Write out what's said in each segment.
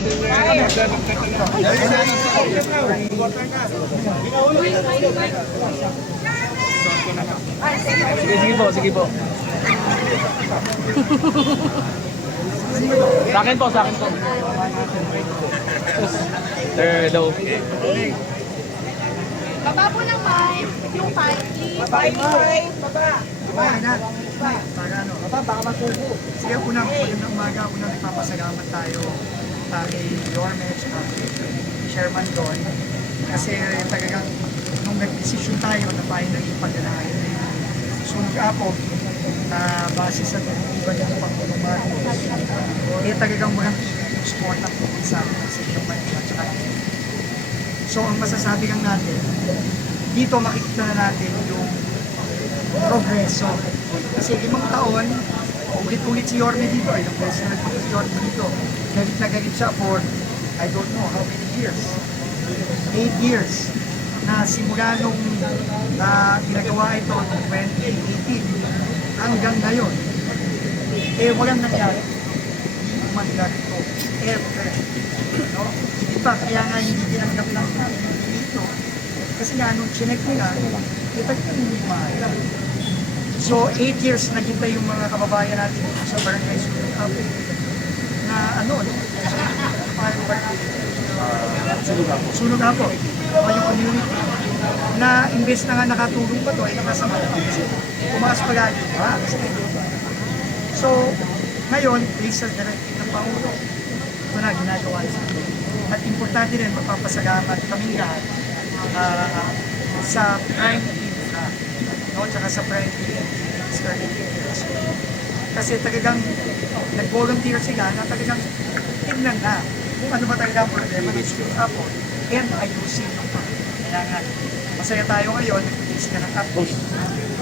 Sige po, sige po. Sa akin po, sa akin po. Hello. Baba po ng 5. Yung 5, please. Sige, unang umaga, unang nagpapasalamat tayo kay Yorme at kay Chairman Don. Kasi talagang nung nag-desisyon tayo na finally pagdalahin na yung sunog apo na base sa direktiba ng Pangulong Marcos, talagang walang yung support ng sa City of Manila at saka so ang masasabi lang natin, dito makikita na natin yung progreso. Kasi 5 taon, ulit-ulit si Yorme dito, ilang beses na nagpunta si Yorme dito. Galit na galit siya for, I don't know how many years. 8 years na simula nung ginagawa ito noong 2018 hanggang ngayon. Walang nangyari. Hindi mangyari ito. Ever. No? Diba, kaya nga hindi tinanggap lang dito. Kasi nga, nung chinek nila, talagang hindi mahal. So, 8 years naghintay yung mga kababayan natin sa barangay Sunog Apo na Sunog Apo, yung community na imbes na nga nakatulong pa to ay nakasama kasi tumaas pa lagi pa. So, ngayon, based sa directive ng Pangulo, ito na ginagawa sa ito. At importante rin, magpapasalamat kaming lahat sa prime infra, no? Tsaka sa prime kasi talagang nag-volunteer sila na talagang tignan na kung ano ba talaga ang problema ng Sunog Apo and ayusin ng kailangan. Masaya tayo ngayon, nag-release na ng update.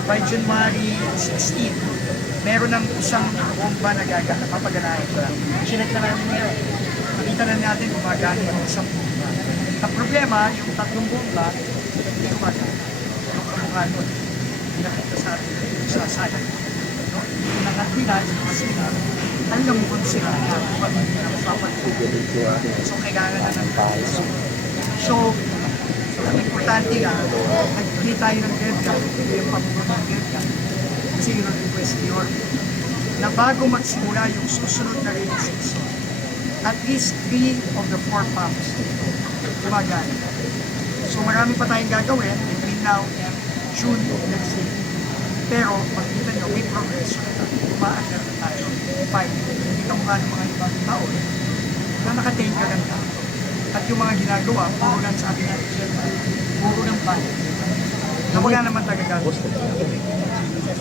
By January 16, meron ng isang bomba na papaganahin ko lang. Sinek na namin ngayon. Nakita na natin gumagana yung isang bomba. Ang problema, yung 3 bomba, hindi gumagana. Yung kamukha nun, pinakita sa atin sa sayang. No? Pinakatila, kasi alam mo kung sila na kung hindi na mapapatuloy. So, kailangan na ng tayo. So, ang importante nga, nagbili tayo ng deadline, yung pamuno ng deadline, kasi yung request ni Yorme, na bago magsimula yung susunod na rainy season, at least 3 of the 4 pumps gumagana. So marami pa tayong gagawin between now and June of next year. Pero makikita nyo, may progress na umaandar na tayo. Fine, hindi ka mukha ng mga ibang taon na nakatenga lang tayo. At yung mga ginagawa, puro lang sa ating puro ng bayan. Na wala naman talaga.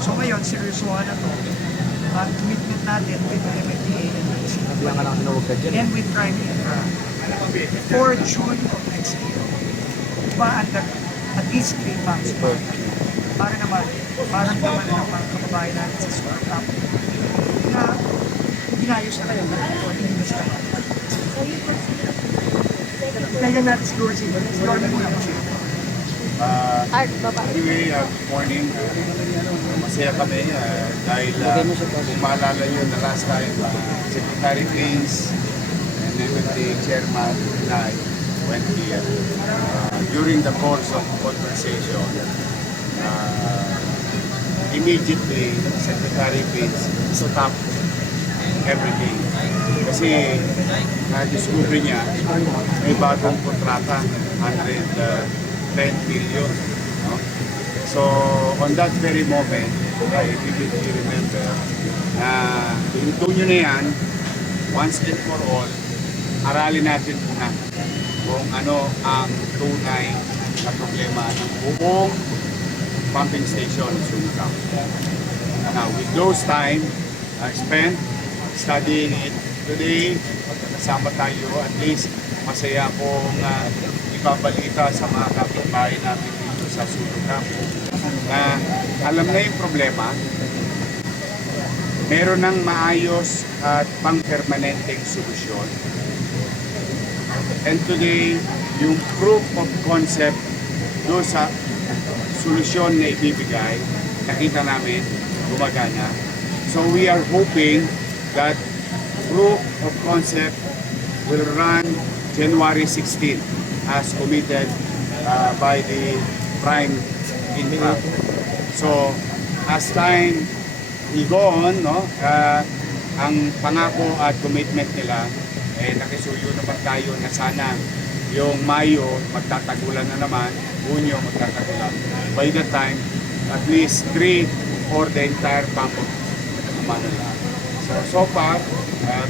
So ngayon, seryosohan na to. Ang commitment natin with the MMDA and with Prime Infra for June of next year. Umaandar at least 3 months pa. Para naman, parang naman ng mga kababayan natin sa Sunog Apo na ginayos na kayo. Hindi na sila. Kaya natin siguro si Yorme muna po. Anyway, good morning. Masaya kami dahil kung maalala nyo na last time, Secretary Prince and MMDA Chairman Nay went here. During the course of conversation, immediately Secretary Prince stopped everything. Kasi na-discover niya may bagong kontrata, 110 billion. No? So, on that very moment, I vividly remember na yung nyo na yan, once and for all, aralin natin muna kung ano ang tunay na problema ng buong pumping station ng Sunog Apo. Now, with those time spent studying it today, kasama tayo, at least masaya akong ipabalita sa mga kapitbahay natin dito sa Sunog Apo na alam na yung problema, meron ng maayos at pang-permanenteng solusyon. And today, yung proof of concept doon sa solusyon na ibibigay, nakita namin gumagana. So we are hoping that proof of concept will run January 16 as committed by the Prime Infra. So, as time will go on, no, ang pangako at commitment nila, nakisuyo naman tayo na sana yung Mayo magtatagulan na naman, Hunyo magtatagulan. By that time, at least 3 or the entire camp naman nila. So far,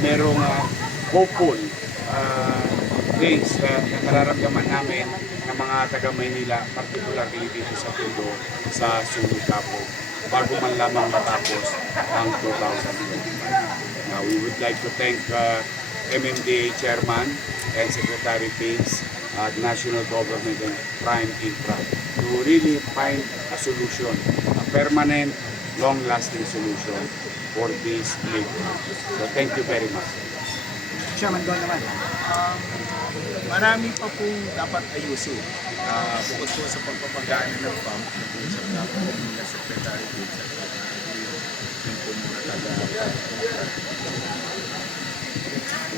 merong hopeful things na nararamdaman namin ng mga taga Maynila, particularly dito sa Tondo, sa Sulu-Capo, bago man lamang matapos ang 2025. Now, we would like to thank MMDA Chairman and Secretary Pins at National Government and Prime Infra to really find a solution, a permanent, long-lasting solution for this playground. So thank you very much. Chairman, go naman. Marami pa pong dapat ayusin. Bukod po sa pagpapagana ng pump, nag-uusap na po nila Secretary Pins at yung po muna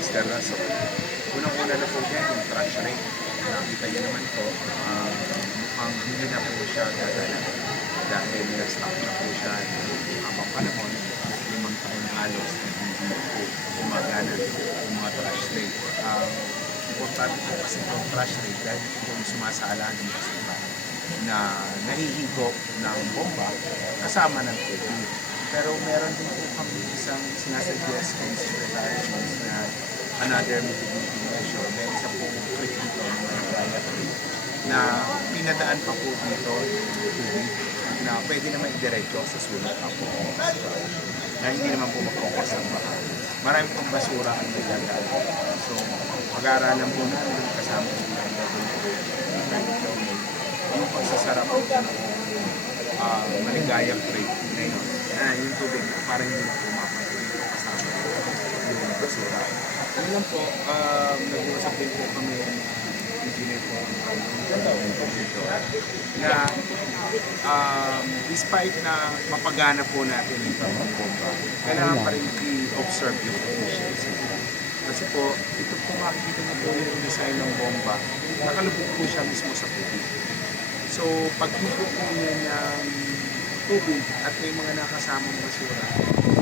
Mr. Raso. Unang-una na po yan, yung trash rate. Nakita niyo naman po, mukhang hindi na po siya gagana dahil na-stop na po siya habang panahon, 5 taon halos na hindi po gumagana yung mga trash rate. Importante po kasi yung trash rate dahil kung sumasala ng basura na nahihigo ng bomba kasama ng tubig. Pero meron din po kami isang sinasuggest kay Secretary na another mitigating measure. May isa pong creek dito na pinadaan pa po dito yung tubig na pwede naman idiretso sa sulat po na hindi naman po makokas ang baha. Marami pong basura ang nagagawa. So, pag-aaralan po namin kasama po yung pagsasarap po ng maligayang creek na yun. Yung tubig na parang hindi na pumapay kasama yung basura. Ano lang po, nag-uusap din po kami ng engineer po na despite na mapagana po natin yung bomba, kailangan pa rin i-observe yung efficiency. Kasi po, ito po makikita niyo po yung design ng bomba, nakalubog po siya mismo sa tubig. So, pag hipo po niya ng tubig at may mga nakasamang basura,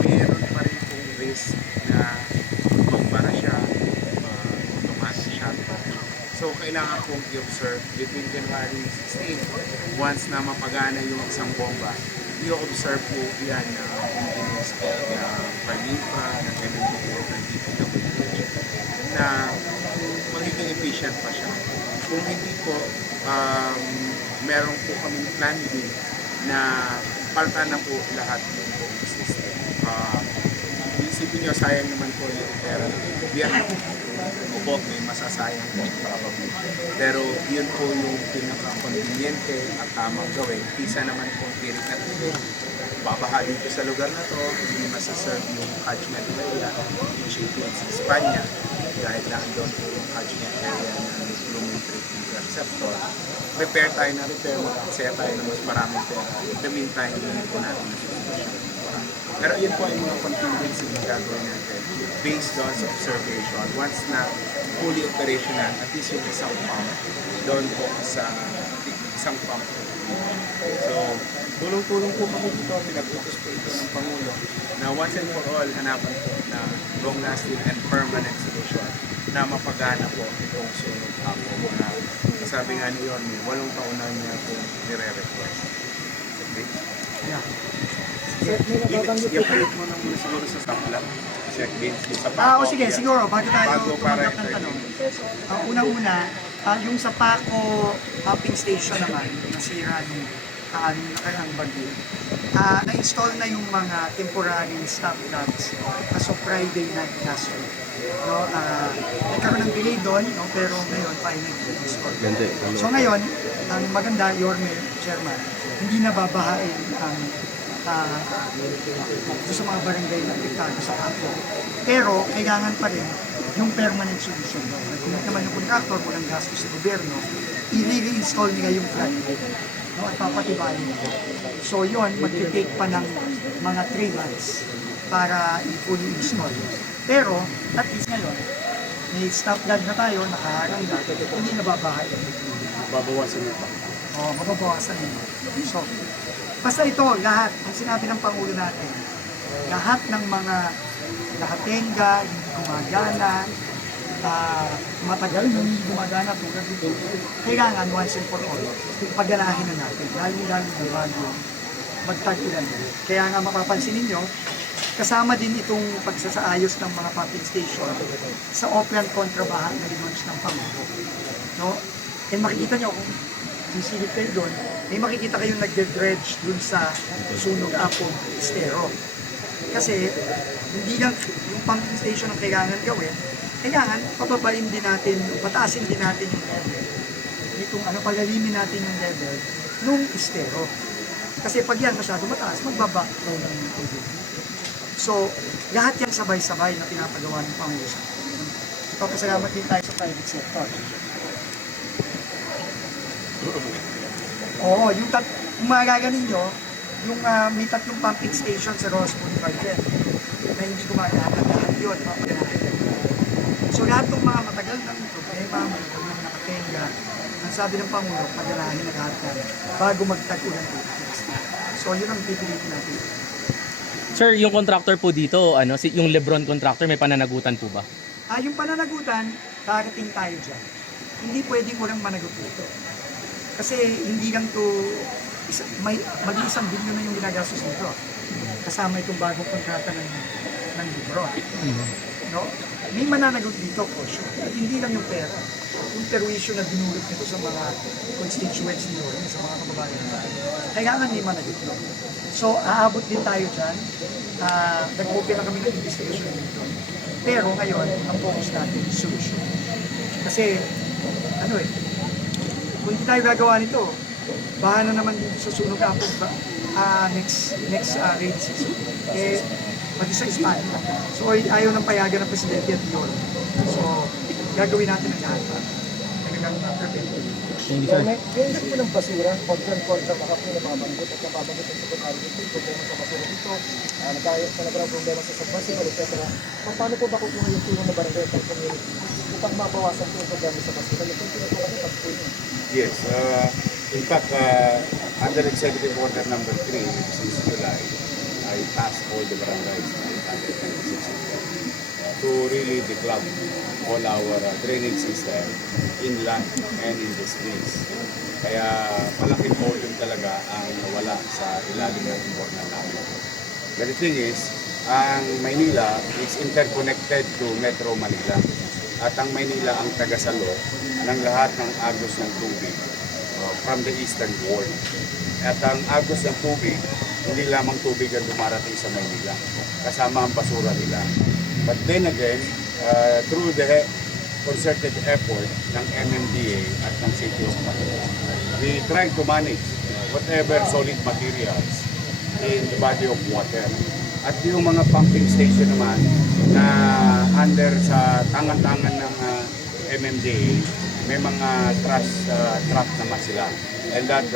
meron pa rin pong risk na magbara siya, tumas siya. So, kailangan pong i-observe between January 16, once na mapagana yung isang bomba, i-observe po yan na engineers po na Perminfra, ng MMDA, ng DPWH, na magiging efficient pa siya. Kung hindi po, meron po kami plan B na paltan na po lahat ng system. Isipin nyo, sayang naman po yung pera. Biyan po, may masasayang po probably. Pero yun po yung pinaka-conveniente at tamang gawin. Isa naman po tirik na tirik. Babaha dito sa lugar na to, hindi masaserve yung catchment area, which includes Espanya, dahil doon po yung catchment area ng blooming tree receptor. Repair tayo na repair, mag-aksaya tayo ng mas maraming pera. In the meantime, hindi po natin nasusunod. Pero yun po ay mga contingency na gagawin natin based on sa observation. Once na fully operational, at least yung isang pump, doon po sa isang pump. So, tulong-tulong po kami dito, pinag-utos po ito ng Pangulo na once and for all, hanapan po na long-lasting and permanent solution na mapagana po itong sunog ako. Sabi nga ni Yorme, 8 taon na niya po nire-request. Okay? Yeah. I-update mo na muna siguro sa Sapla. Check din sa Paco. Sige, siguro, bago tayo para tumanggap ng tanong. Unang-una, yung sa Paco pumping station naman, nasira nung nakaraang bagyo, na-install na yung mga temporary stop gaps as of Friday night last week. No, nagkaroon ng delay doon, no, pero ngayon pa ay nag-install. So ngayon, ang maganda, Yorme, Chairman, hindi na babahain ang sa mga barangay na apektado sa Paco. Pero kailangan pa rin yung permanent solution. Kung naman yung contractor, walang gastos sa gobyerno, i-reinstall nila yung floodgate, no, at papatibayin nila. So yun, mag-take pa ng mga 3 months para i-fully install. Pero, at least ngayon, may stop gag na tayo, nakaharang na, hindi nababahay. Babawasan ito. O, mababawasan yun. So, basta ito, lahat, ang sinabi ng Pangulo natin, lahat ng mga nakatenga, hindi gumagana, matagal na hindi gumagana tulad dito, kailangan once and for all, pagganahin na natin, lalo-lalo na bago magtag-ulan. Kaya nga mapapansin ninyo, kasama din itong pagsasaayos ng mga pumping station sa Oplan kontrabahan na linunch ng Pangulo. No? And makikita nyo kung sisilip kayo doon, may makikita kayong nagde-dredge doon sa Sunog Apog Estero. Kasi hindi lang yung pumping station ang kailangan gawin, kailangan pababain din natin, pataasin din natin yung level. Itong palalimin natin yung level nung estero. Kasi pag yan masyado mataas, magbabaklow ng tubig. So, lahat yan sabay-sabay na pinapagawa ng Pangulo. Papasalamat din tayo sa private sector. Oo, kung makagaga ninyo, yung may tatlong pumping station sa Ross Boulevard din, na hindi gumagana, lahat yun, papaganahin. So lahat ng mga matagal ng problema, mga nakatenga, ang sabi ng Pangulo, paganahin na lahat yan, bago magtag-ulan dito. So yun ang pipilitin natin. Sir, yung contractor po dito, yung Lebron contractor, may pananagutan po ba? Yung pananagutan, darating tayo dyan. Hindi pwedeng walang managot dito. Kasi hindi lang to mag-1 bilyon na yung ginagastos nito. Kasama itong bagong kontrata ng Lebron. No? May mananagot dito po sure. At hindi lang yung pera. Yung perwisyo na binulot nito sa mga constituents niyo, sa mga kababayan. Kailangan may managot doon. So, aabot din tayo dyan. Nag-open na kami ng investigation dito. Pero ngayon, ang focus natin is solution. Kasi, kung hindi tayo gagawa nito, baka na naman dito sa Sunog Apog next raid season. Mag-isa Espanya. So ayaw ng payagan ng Presidente at yun. So gagawin natin ang lahat. Talagang preventive. Thank you, sir. Ngayon po ng basura, kontra baka po nababanggit at nababanggit ang sekretary dito, problema sa basura dito, nagkaroon problema sa submersible, etc. Paano po ba kukuha yung tulong na barangay at community upang mabawasan po yung problema sa basura? Yung tulong po kami pag-tulong. Yes. In fact, under Executive Order number 3, since July, I tasked all the barangays to really declog all our drainage system inland and in the streets. Kaya malaking volume talaga ang nawala sa ilalim ng border namin. The thing is, ang Maynila is interconnected to Metro Manila. At ang Maynila ang tagasalo ng lahat ng agos ng tubig from the eastern wall. At ang agos ng tubig, hindi lamang tubig ang dumarating sa Maynila, kasama ang basura nila. But then again, through the concerted effort ng MMDA at ng City of Manila, we try to manage whatever solid materials in the body of water. At yung mga pumping station naman na under sa tangan-tangan ng MMDA, may mga trust naman sila. And that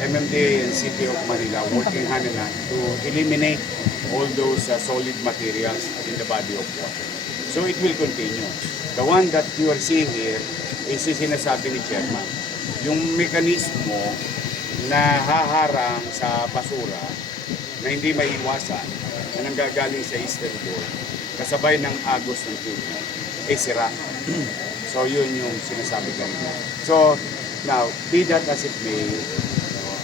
MMDA and City of Manila working hand in hand to eliminate all those solid materials in the body of water. So it will continue. The one that you are seeing here is sinasabi ni Chairman. Yung mekanismo na haharang sa basura na hindi maiwasan na nanggagaling sa eastern wall kasabay ng agos ng tubig ay sira. So yun yung sinasabi kanina. So now, be that as it may,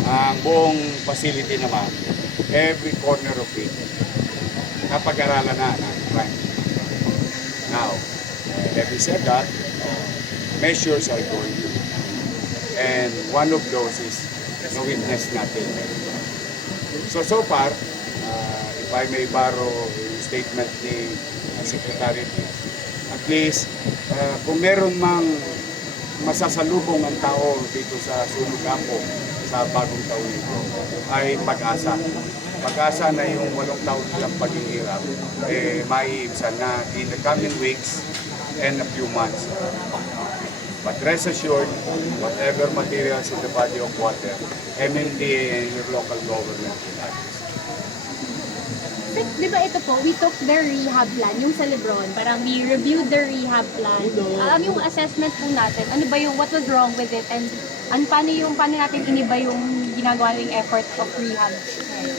ang buong facility naman, every corner of it, napag-aralan na ng crime. Now, having said that, measures are going to. And one of those is na-witness natin. So far, if I may borrow yung statement ni Secretary, at least, kung meron mang masasalubong ang tao dito sa Sunog Apog sa bagong taon nito ay pag-asa. Pag-asa na yung 8 taon nilang paghihirap maiibsan na in the coming weeks and a few months. But rest assured, whatever materials in the body of water, MMDA and your local government will address. Sir, di ba ito po, we took their rehab plan, yung sa Lebron, parang we reviewed their rehab plan. Yung assessment po natin, ano ba yung, what was wrong with it, and paano natin iniba yung ginagawa ng effort of rehab?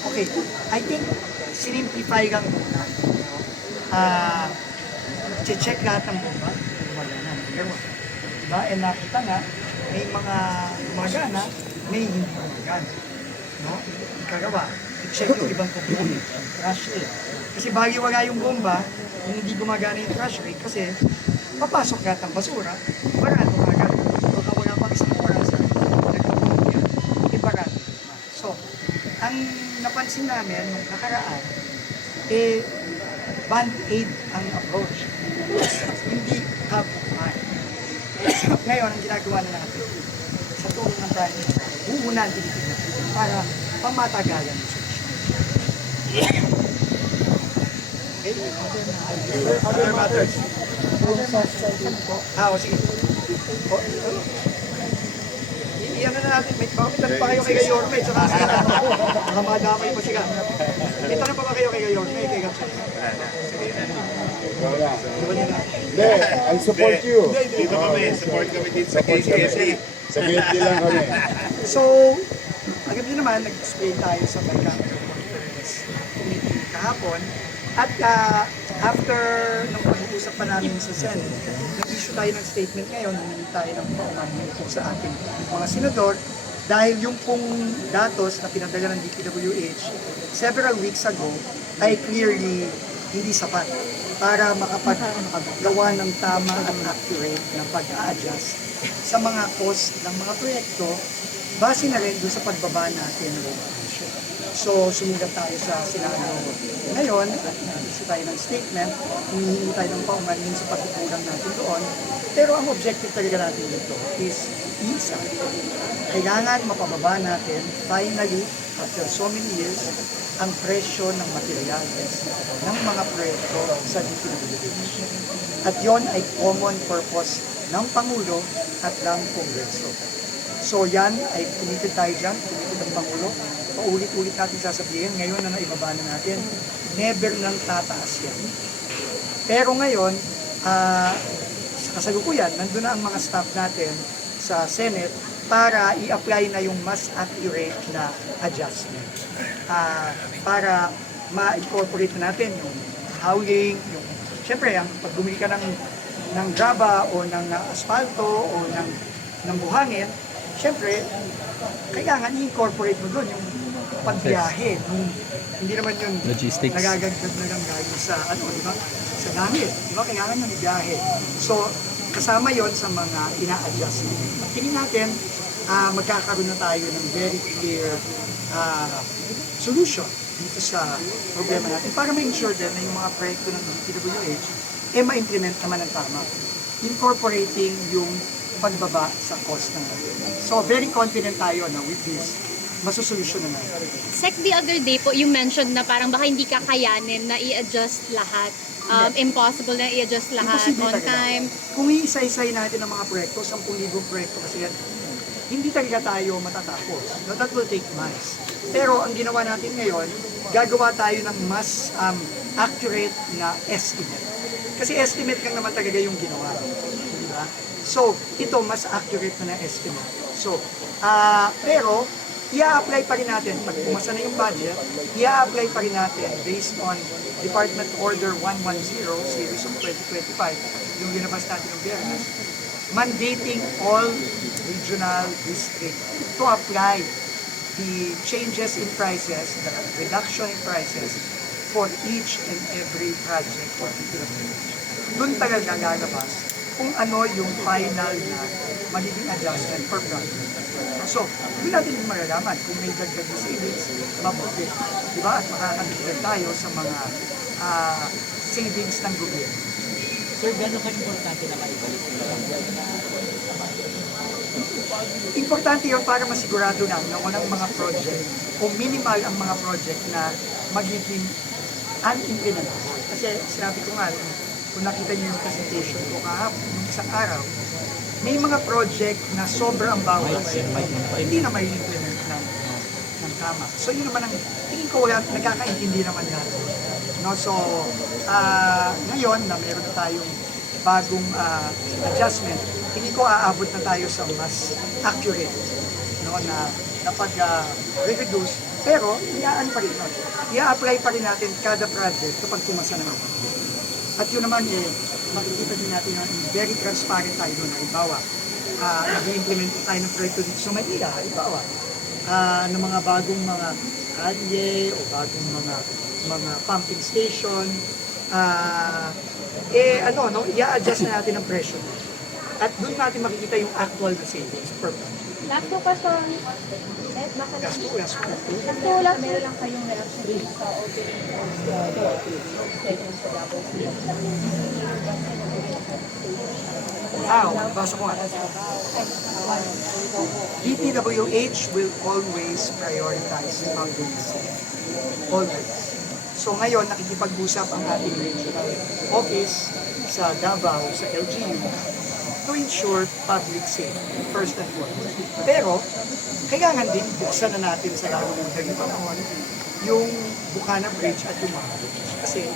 Okay, I think sinimplify lang muna. Check lahat ng bomba, gumagana. Pero, diba? And nakita nga, may mga gumagana, may hindi gumagana. No? Ikagawa, i-check yung ibang component, yung trash rate. Kasi baliwala yung bomba, yung hindi gumagana yung trash rate, kasi papasok lahat ng basura, barado agad. Baka wala pang isang oras, nagpapulong yan, ibarado. So, ang napansin namin nung nakaraan, band-aid ang approach. Hindi kabukan. Ngayon, ang ginagawa na natin, sa tulong ng tayo, uunan tinitignan para pamatagalan yung solusyon. Okay? Other matters? Sige. Iyan na natin, may pakitan pa kayo kay Gayorme, tsaka sa baka madamay pa sila. May tanong pa ba kayo kay Gayorme, kay Gapsay? Wala. Hindi, I'll support you. Dito kami, support kami dito sa KCSC. Sa gate lang kami. So, agad din naman, nag-display tayo sa Bicameral Conference Committee kahapon. At after nung pag-uusap pa namin sa Senate, nag-issue tayo ng statement ngayon, humingi tayo ng paumanhin po sa ating mga senador dahil yung pong datos na pinadala ng DPWH several weeks ago ay clearly hindi sapat para makapagawa ng tama at accurate na pag-a-adjust sa mga cost ng mga proyekto base na rin doon sa pagbaba natin ng emission. So, sumulat tayo sa Senado ngayon at nag-issue tayo ng statement, humihingi tayo ng paumanhin sa pagkukulang natin doon. Pero ang objective talaga natin dito is isa. Kailangan mapababa natin, finally, after so many years, ang presyo ng materials ng mga proyekto sa DPWH. At yon ay common purpose ng Pangulo at ng Kongreso. So yan ay committed tayo dyan, committed ang Pangulo. Paulit-ulit natin sasabihin, ngayon na naibaba na natin, never nang tataas yan. Pero ngayon, sa kasalukuyan, nandun na ang mga staff natin sa Senate para i-apply na yung mas accurate na adjustment. Para ma-incorporate na natin yung howling, yung, syempre, pag bumili ka ng graba o ng asfalto o ng buhangin, syempre, kailangan i-incorporate mo doon yung pagbiyahe. Hindi naman yun Logistics. nagagagdag na lang galing sa, di ba? Sa gamit. Di ba? Kailangan yung biyahe. So, kasama yon sa mga ina-adjust natin. At tingin natin, magkakaroon na tayo ng very clear solution dito sa problema natin para ma-ensure din na yung mga proyekto ng DPWH ma-implement naman ng tama, incorporating yung pagbaba sa cost ng natin. So, very confident tayo na with this, masusolusyon na natin. Sec, the other day po, you mentioned na parang baka hindi kakayanin na i-adjust lahat. Impossible na i-adjust lahat Imposible on talaga. time. Kung iisa-isay natin ang mga proyekto, 10,000 proyekto kasi yan, hindi talaga tayo matatapos. No, that will take months. Pero ang ginawa natin ngayon, gagawa tayo ng mas accurate na estimate. Kasi estimate lang naman talaga yung ginawa. Di ba? So, ito mas accurate na estimate. So, pero, i-apply pa rin natin, pag pumasa na yung budget, i-apply pa rin natin based on Department Order 110, Series of 2025, yung linabas natin ng Biyernes, mandating all regional districts to apply the changes in prices, the reduction in prices for each and every project for DPWH. Doon talaga lalabas kung ano yung final na magiging adjustment per project. So, doon natin yung malalaman kung may dagdag na savings, mabuti. Diba? At makakadagdag tayo sa mga savings ng gobyerno. Sir, gano'n ka-importante na maibalik yung Importante yun para masigurado na walang mga project o minimal ang mga project na magiging unimplementable. Kasi sinabi ko nga, kung nakita niyo yung presentation ko kahapon, yung isang araw, may mga project na sobrang bawas, hindi na may implement ng tama. So yun naman ang, tingin ko wala, nagkakaintindi naman natin. No? So, ngayon na meron na tayong bagong adjustment, hindi ko aabot na tayo sa mas accurate, no, na pag-reduce. Pero, iyaan pa rin nun. I-apply pa rin natin kada project kapag pumasa naman. At yun naman, makikita din natin na very transparent tayo doon. Halimbawa, nag-implement tayo ng proyekto dito sa Manila, halimbawa, ng mga bagong mga kalye o bagong mga pumping station, i-adjust na natin ang presyo. At doon natin makikita yung actual savings per month. Last two question. Baka Last two. meron lang kayong reaction sa opening Basa ko nga. DPWH will always prioritize public safety. Always. So ngayon, nakikipag-usap ang ating regional office sa Davao, sa LGU, to ensure public safety, first and foremost. Pero, kailangan din buksan na natin sa lalong madaling panahon yung Bukana Bridge at yung mga bridge. Kasi,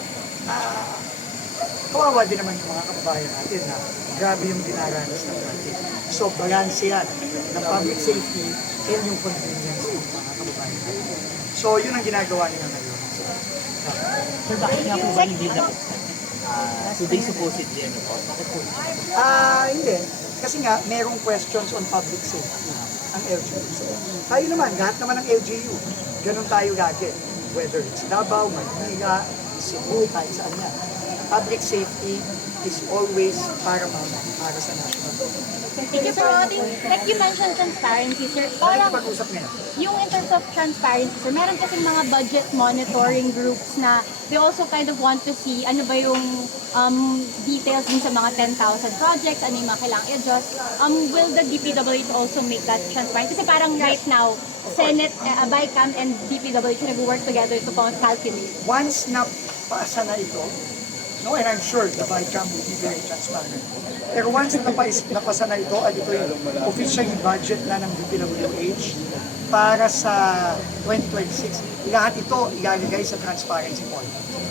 kawawa din naman yung mga kababayan natin na grabe yung dinaranas ng traffic. So, balance yan ng public safety and yung convenience ng mga kababayan natin. So, yun ang ginagawa nila ngayon. Sir, bakit nga po ba hindi na so they supposedly ano po? Bakit po? Hindi. Kasi nga, merong questions on public safety ang LGU. So, tayo naman, lahat naman ng LGU, ganun tayo lagi. Whether it's Davao, Manila, Cebu, kahit saan yan. Public safety is always paramount para sa national government. Thank you, sir. Like you mentioned transparency, sir. Parang Nakikipag-usap ngayon. yung in terms of transparency, sir, meron kasi mga budget monitoring groups na they also kind of want to see ano ba yung details din sa mga 10,000 projects, ano yung mga kailangang i-adjust. Will the DPWH also make that transparent? Kasi parang right now, Senate, BICAM and DPWH nag-work together to calculate. Once na paasa na ito, no, and I'm sure the BICAM will be very transparent. Pero once na napasa na ito, at ito yung officially budget na ng DPWH para sa 2026, lahat ito ilalagay sa transparency point.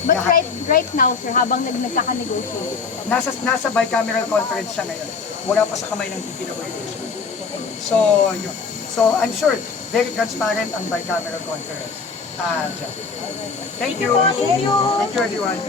But Lahat. right now, sir, habang nagkaka-negotiate, Nasa bicameral conference siya ngayon. Wala pa sa kamay ng DPWH. So, yun. So, I'm sure very transparent ang bicameral conference. Thank you. Thank you. Thank you, everyone.